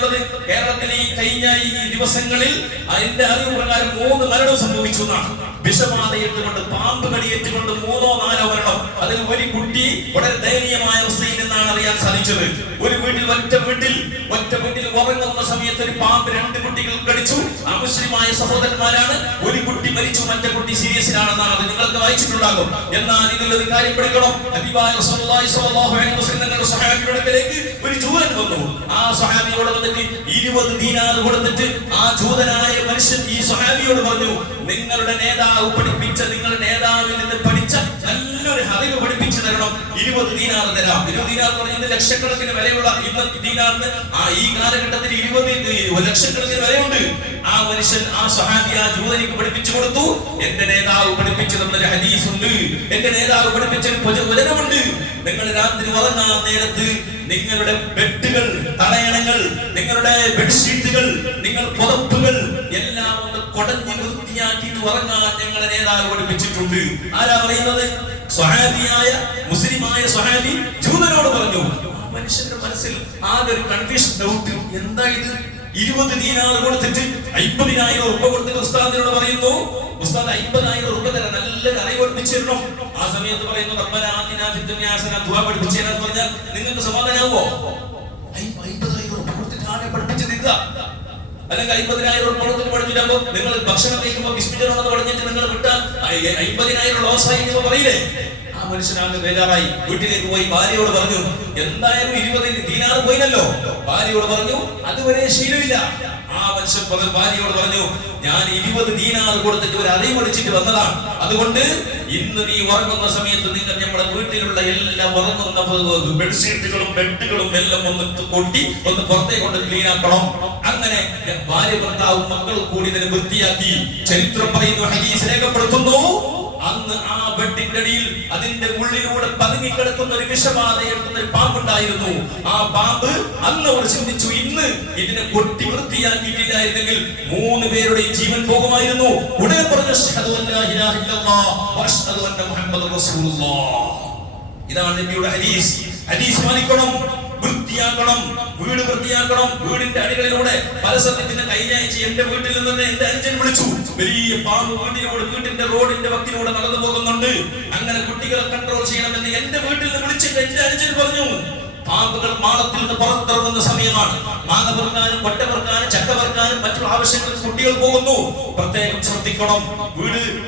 എവിടെയാണുള്ളത്? കേരളത്തിൽ ഈ കഴിഞ്ഞ ഈ ദിവസങ്ങളിൽ അതിന്റെ അറിവ് പ്രകാരം 3 മരണം സംഭവിച്ചു എന്നാണ്. വിഷബാധയിട്ടുകൊണ്ട്, പാമ്പ് കടിയേറ്റുകൊണ്ട് 3 or 4 മരണം. അതിൽ ഒരു കുട്ടി വളരെ ദയനീയമായ അവസ്ഥയിൽ നിന്നാണ് അറിയാൻ സാധിച്ചത്. ഒരു വീട്ടിൽ ഒറ്റ വീട്ടിൽ ഉറങ്ങുന്ന സമയത്ത് ഒരു പാമ്പ് 2 കുട്ടികൾ കടിച്ചു. അമുസ്ലിമായ സഹോദരന്മാരാണ്. ഒരു കുട്ടി മരിച്ചു, മറ്റേ കുട്ടി സീരിയസിലാണെന്നാണ് അത് നിങ്ങൾക്ക് വായിച്ചിട്ടുണ്ടാകും. എന്നാൽ ഇതിലൊരു കാര്യം പഠിക്കണം. ഹബീബായ റസൂലുള്ളാഹി സ്വല്ലല്ലാഹു അലൈഹി വസല്ലം തങ്ങളുടെ സ്വഹാബിയുടെ അടുക്കലേക്ക് ഒരു ജൂതൻ വന്നു. ആ സ്വഹാബിയോട് വന്നിട്ട് 20 ദീനാർ കൊടുത്തിട്ട് ആ ജൂതനായ മനുഷ്യൻ ഈ സ്വഹാബിയോട് പറഞ്ഞു, നിങ്ങളുടെ നേതാവ് പഠിപ്പിച്ച, നിങ്ങളുടെ നേതാവിൽ നിന്ന് പഠിച്ച നല്ലൊരു അറിവ് പഠിപ്പിച്ചു തരണം, 20 ദീനാർ തരാം. 20 ദീനാർ പറഞ്ഞത് ലക്ഷക്കണക്കിന് വിലയുള്ള ഇന്നത്തെ ദീനാറിന് ഈ കാലഘട്ടത്തിൽ 20 ലക്ഷക്കണക്കിന് വിലയുണ്ട്. ആ മനുഷ്യൻ, ആ സ്വഹാബി ആ ജൂതനിക്ക് പഠിപ്പിച്ചു കൊടുത്തു. എന്റെ നേതാവ് പഠിപ്പിച്ചു തന്നൊരു ഹദീസ് ഉണ്ട്, എന്റെ നേതാവ് പഠിപ്പിച്ചൊരു വചനമുണ്ട്. നിങ്ങൾ രാത്രി ഉറങ്ങാൻ നേരത്ത് നിങ്ങളുടെ ബെഡുകൾ, തലയണകൾ, നിങ്ങളുടെ ബെഡ്ഷീറ്റുകൾ, നിങ്ങൾ പുതപ്പുകൾ എല്ലാം ഒന്ന് കൊടഞ്ഞ് വൃത്തിയാക്കിയിട്ട് ഉറങ്ങാൻ ഞങ്ങളുടെ നേതാവ് പഠിപ്പിച്ചിട്ടുണ്ട്. ആരാ പറയുന്നത്? സ്വഹാബിയായ മുസ്ലിമായ സ്വഹാബി ജൂതനോട് പറഞ്ഞു. ആ മനുഷ്യന്റെ മനസ്സിൽ ആകെ ഒരു കൺഫ്യൂഷൻ, ഡൗട്ട്. എന്താ ഇത്? 20 ദീനാർ കൊടുത്തിട്ട് 50,000 രൂപ കൊടുത്തിട്ട് ഉസ്താദിനോട് പറയുന്നു, ഉസ്താദ് 50,000 രൂപ തരാം, നല്ല അറിവ് പഠിപ്പിച്ചിരുന്നു. ആ സമയത്ത് പറയുന്നു, റബ്ബനാ ആതിനാ ഫിദ് ദുനിയാ ഹസന, ദുആ പഠിപ്പിച്ചേരാന്ന് പറഞ്ഞാൽ നിങ്ങൾക്ക് സമാധാനാവോ? 50,000 രൂപ കൊടുത്തിട്ട് ആരെ പഠിപ്പിച്ചതില്ല? അല്ലെങ്കിൽ 50,000 രൂപ കൊടുത്തിട്ട് പഠിച്ചിട്ടാകുമ്പോ നിങ്ങൾ ഭക്ഷണം കഴിക്കുമ്പോൾ ബിസ്മില്ലാഹ് പറഞ്ഞിട്ട് നിങ്ങൾ വിട്ടാൽ 50,000 ലോസ് ആയി എന്ന് പറയില്ലേ? ആ മനുഷ്യനാണ് ബേജാറായി. വീട്ടിലേക്ക് പോയി ഭാര്യയോട് പറഞ്ഞു, എന്തായാലും 20 ദീനാർ പോയില്ലല്ലോ. ഭാര്യയോട് പറഞ്ഞു, അതുവരെ ശീലമില്ല. ആ മനുഷ്യൻ ഭാര്യയോട് പറഞ്ഞു, ഞാൻ 20 ദീനാർ കൊടുത്തിട്ട് ഒരു അറിവ് പഠിച്ചിട്ട് വന്നതാണ്. അതുകൊണ്ട് ഇന്ന് നീ ഉറങ്ങുന്ന സമയത്ത് നിങ്ങൾ നമ്മുടെ വീട്ടിലുള്ള എല്ലാം ഉറങ്ങുന്ന ബെഡ്ഷീറ്റുകളും ബെഡുകളും എല്ലാം ഒന്ന് കൊട്ടി ഒന്ന് പുറത്തേക്ക് കൊണ്ട് ക്ലീൻ ആക്കണം. അങ്ങനെ ഭാര്യ ഭർത്താവും മക്കളും കൂടി ഇതിനെ വൃത്തിയാക്കി. ചരിത്രം പറയുന്നു, ഹദീസ് രേഖപ്പെടുത്തുന്നു, അന്ന് ആ ബെഡിന്റെ അടിയിൽ അതിന്റെ ഉള്ളിലൂടെ പതുങ്ങിക്കിടക്കുന്ന ഒരു വിഷബാധയെടുക്കുന്ന ഒരു പാമ്പുണ്ടായിരുന്നു. ആ പാമ്പ് അന്ന് അവർ ചിന്തിച്ചു, ഇന്ന് ഇതിനെ കൊട്ടി വൃത്തിയാക്കിയിട്ടില്ലായിരുന്നെങ്കിൽ 3 പേരുടെയും ജീവൻ പോകുമായിരുന്നു. ഉടനെ പറഞ്ഞു, അശ്ഹദു അല്ലാ ഇലാഹ ഇല്ലല്ലാഹ് വഅശ്ഹദു അന്ന മുഹമ്മദർ റസൂലുള്ളാഹ്. ഇതാണ് നബിയുടെ ഹദീസ്. ഹദീസ് മാനിക്കണം, വൃത്തിയാക്കണം, വീട് വൃത്തിയാക്കണം. വീടിന്റെ അടികളിലൂടെ പല സമയത്തിന് കഴിഞ്ഞ ആഴ്ച എന്റെ വീട്ടിൽ നിന്ന് എന്റെ അനുജൻ വിളിച്ചു, വലിയ പാമ്പ് വീട്ടിന്റെ റോഡിന്റെ വക്കിലൂടെ നടന്നു പോകുന്നുണ്ട്, അങ്ങനെ കുട്ടികളെ കൺട്രോൾ ചെയ്യണമെന്ന് എന്റെ വീട്ടിൽ നിന്ന് വിളിച്ചിട്ട് എന്റെ അനുജൻ പറഞ്ഞു. പാമ്പുകൾ മാളത്തിൽ നിന്ന് പുറത്തിറങ്ങുന്ന സമയമാണ്. മാങ്ങ പെറുക്കാനും കൊട്ട പെറുക്കാനും ചക്ക പെറുക്കാനും മറ്റുള്ള ആവശ്യങ്ങൾക്ക് കുട്ടികൾ പോകുന്നു. പ്രത്യേകം ശ്രദ്ധിക്കണം.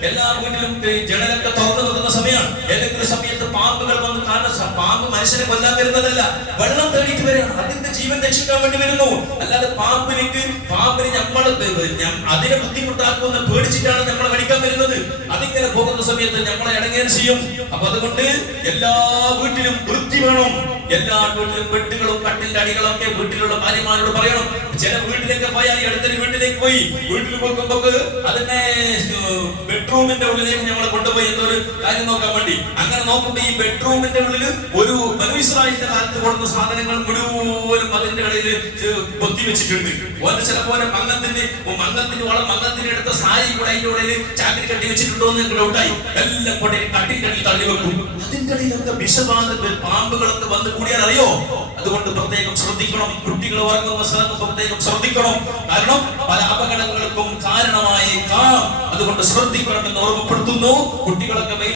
എല്ലാ വീട്ടിലും ജനലൊക്കെ തുറന്നു വെക്കുന്ന സമയമാണ്. ഏതെങ്കിലും സമയത്ത് പാമ്പുകൾ വന്ന് കാണുന്ന പാമ്പ് മനുഷ്യനെ കൊല്ലാൻ വരുന്നതല്ല, വെള്ളം തേടിയിട്ട് വരികയാണ്. അതിന്റെ ജീവൻ രക്ഷിക്കാൻ വേണ്ടി വരുന്നു. അല്ലാതെ പാമ്പിന് നമ്മൾ അതിനെ ബുദ്ധിമുട്ടാക്കുമെന്ന് പേടിച്ചിട്ടാണ് നമ്മളെ കടിക്കാൻ വരുന്നത്. അതിങ്ങനെ പോകുന്ന സമയത്ത് നമ്മളെ ഇടങ്ങേൻ ചെയ്യും. അപ്പൊ അതുകൊണ്ട് എല്ലാ വീട്ടിലും വൃത്തി വേണം. എല്ലാ വീട്ടിലും ബെഡുകളും കട്ടിലിന്റെ അടികളൊക്കെ വീട്ടിലുള്ള ഭാര്യമാരോട് പറയണം. ചില വീട്ടിലേക്ക് പോയാൽ അടുത്തൊരു വീട്ടിലേക്ക് പോയി വീട്ടിൽ പോകുമ്പോ അതിനെ ബെഡ്റൂമിന്റെ ഉള്ളിലേക്ക് ഞങ്ങളെ കൊണ്ടുപോയി എന്തൊരു കാര്യം നോക്കാൻ വേണ്ടി. അങ്ങനെ നോക്കുമ്പോ ഈ ബെഡ്റൂമിന്റെ ഉള്ളിൽ ഒരു ബനൂ ഇസ്രായേലിന്റെ കാലത്ത് കൊടുക്കുന്ന സാധനങ്ങൾ മുഴുവനും അതിന്റെ ഇടയിൽ പൊത്തി വെച്ചിട്ടുണ്ട്. ഓരോ ചിലപ്പോ മങ്ങത്തിന് എടുത്ത സാരി കൂടെ അതിന്റെ ഉള്ളിൽ ചാക്കിരി കെട്ടി വെച്ചിട്ടുണ്ടോ എന്ന് എനിക്ക് ഡൗട്ടായി. എല്ലാം കൊണ്ടേ കട്ടിന്റെ അടിയിൽ തള്ളി വെക്കും. അതിന്റെ ഇടയിലൊക്കെ വിഷബാധകൾ പാമ്പുകളൊക്കെ വന്ന് കൂടിയാൽ അറിയോ? അതുകൊണ്ട് പ്രത്യേകം ശ്രദ്ധിക്കണം. കുട്ടികൾ ഉറങ്ങുന്ന സ്ഥലത്ത് പ്രത്യേകം ശ്രദ്ധിക്കണം. കാരണം പല അപകടങ്ങൾക്കും കാരണമായേക്കാം. അതുകൊണ്ട് ശ്രദ്ധിക്കണമെന്ന് ഓർമ്മപ്പെടുത്തുന്നു. കുട്ടികളൊക്കെ